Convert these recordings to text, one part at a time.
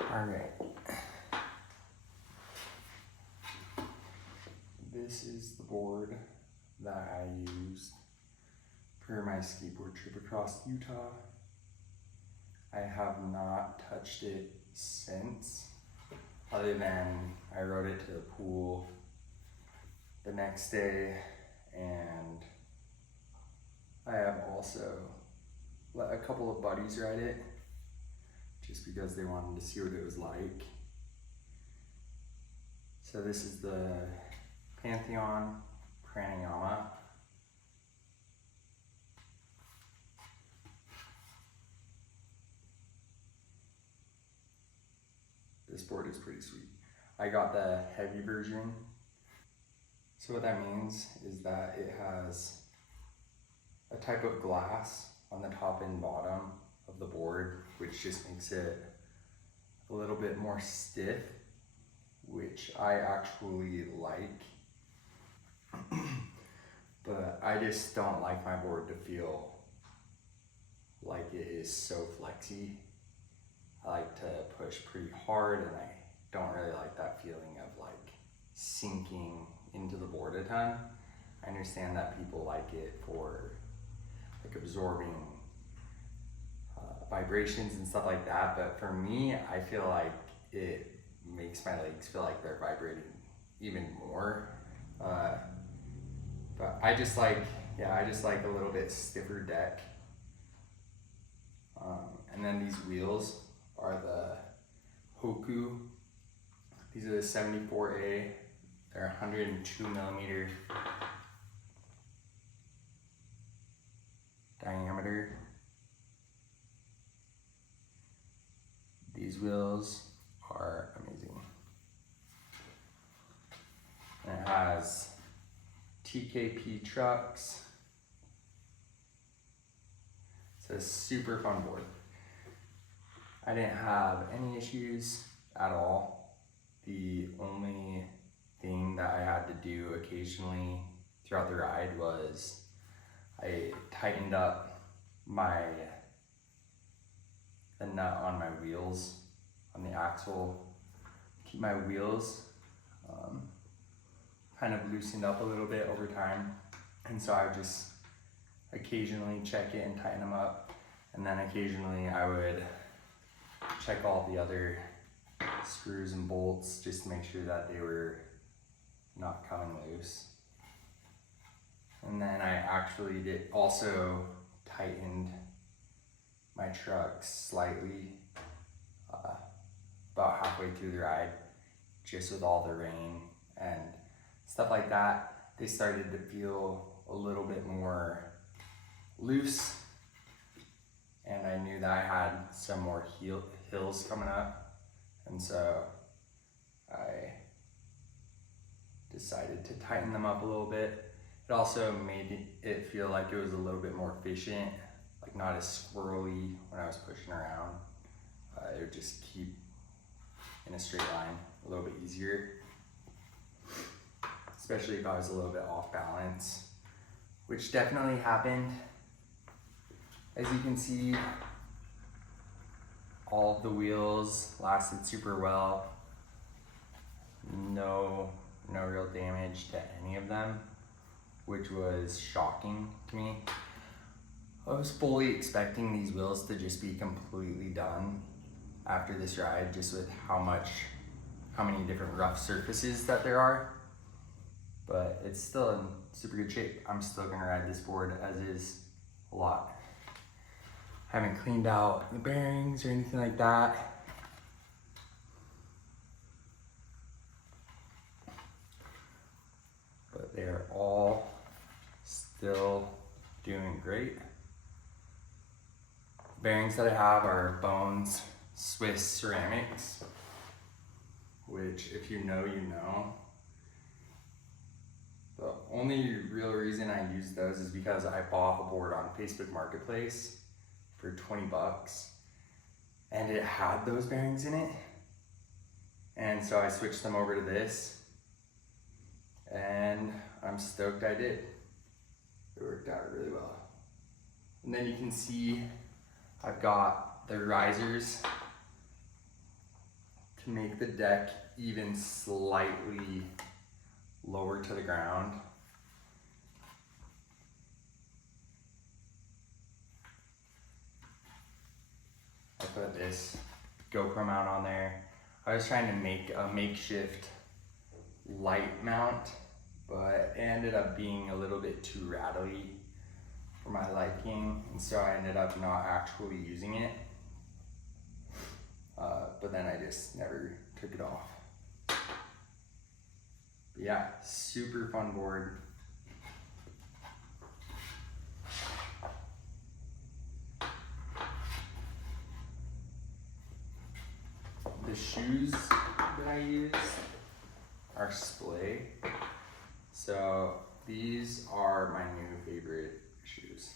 All right. This is the board that I used for my skateboard trip across Utah. I have not touched it since, other than I rode it to the pool the next day, and I have also let a couple of buddies ride it just because they wanted to see what it was like. So this is the Pantheon Pranayama. This board is pretty sweet. I got the heavy version. So what that means is that it has a type of glass on the top and bottom of the board, which just makes it a little bit more stiff, which I actually like. But I just don't like my board to feel like it is so flexy. I like to push pretty hard, and I don't really like that feeling of like sinking into the board a ton. I understand that people like it for like absorbing vibrations and stuff like that, but for me, I feel like it makes my legs feel like they're vibrating even more. But I just like a little bit stiffer deck. And then these wheels are the Hoku. These are the 74A. They're 102 millimeter diameter. These wheels are amazing. And it has TKP trucks. It's a super fun board. I didn't have any issues at all. The only thing that I had to do occasionally throughout the ride was I tightened up the nut on my wheels, on the axle, keep my wheels kind of loosened up a little bit over time. And so I would just occasionally check it and tighten them up. And then occasionally I would check all the other screws and bolts just to make sure that they were not coming loose. And then I actually also tightened my trucks slightly about halfway through the ride, just with all the rain and stuff like that. They started to feel a little bit more loose, and I knew that I had some more hills coming up, and so I decided to tighten them up a little bit. It also made it feel like it was a little bit more efficient, like not as squirrely when I was pushing around. It would just keep in a straight line a little bit easier, especially if I was a little bit off balance, which definitely happened. As you can see, all of the wheels lasted super well. No real damage to any of them, which was shocking to me. I was fully expecting these wheels to just be completely done after this ride, just with how many different rough surfaces that there are. But it's still in super good shape. I'm still gonna ride this board as is a lot. I haven't cleaned out the bearings or anything like that. But they are all still doing great. The bearings that I have are Bones Swiss ceramics, which if you know, you know. The only real reason I use those is because I bought a board on Facebook Marketplace for 20 bucks and it had those bearings in it. And so I switched them over to this and I'm stoked I did. It worked out really well. And then you can see I've got the risers to make the deck even slightly lower to the ground. I put this GoPro mount on there. I was trying to make a makeshift light mount, but it ended up being a little bit too rattly for my liking, and so I ended up not actually using it. But then I just never took it off. But yeah, super fun board. The shoes that I use are Splay. So these are my new favorite shoes.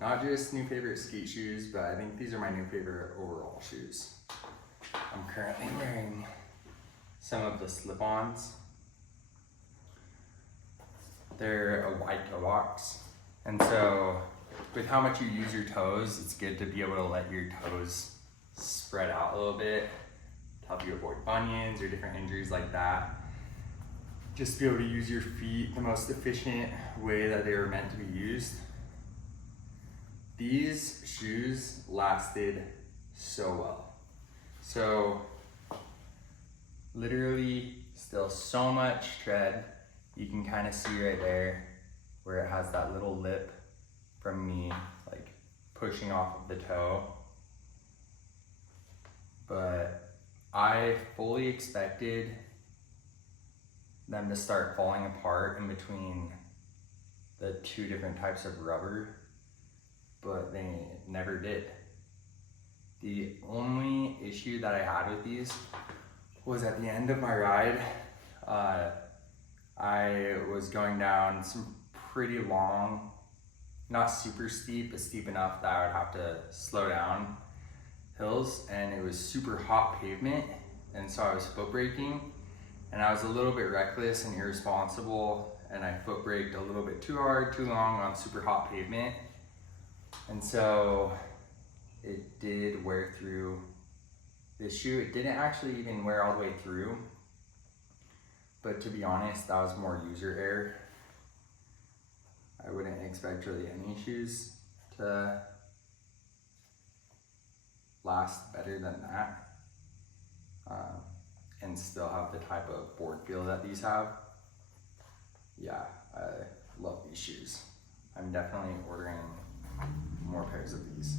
Not just new favorite skate shoes, but I think these are my new favorite overall shoes. I'm currently wearing some of the slip-ons. They're a white toe box. And so with how much you use your toes, it's good to be able to let your toes spread out a little bit to help you avoid bunions or different injuries like that. Just be able to use your feet the most efficient way that they were meant to be used. These shoes lasted so well. So literally still so much tread. You can kind of see right there where it has that little lip from me like pushing off of the toe. But I fully expected them to start falling apart in between the two different types of rubber, but they never did. The only issue that I had with these was at the end of my ride, I was going down some pretty long, not super steep, but steep enough that I would have to slow down hills, and it was super hot pavement, and so I was foot braking, and I was a little bit reckless and irresponsible, and I foot braked a little bit too hard, too long on super hot pavement, and so it did wear through this shoe. It didn't actually even wear all the way through, but to be honest, that was more user error. I wouldn't expect really any shoes to last better than that and still have the type of board feel that these have. Yeah, I love these shoes. I'm definitely ordering more pairs of these.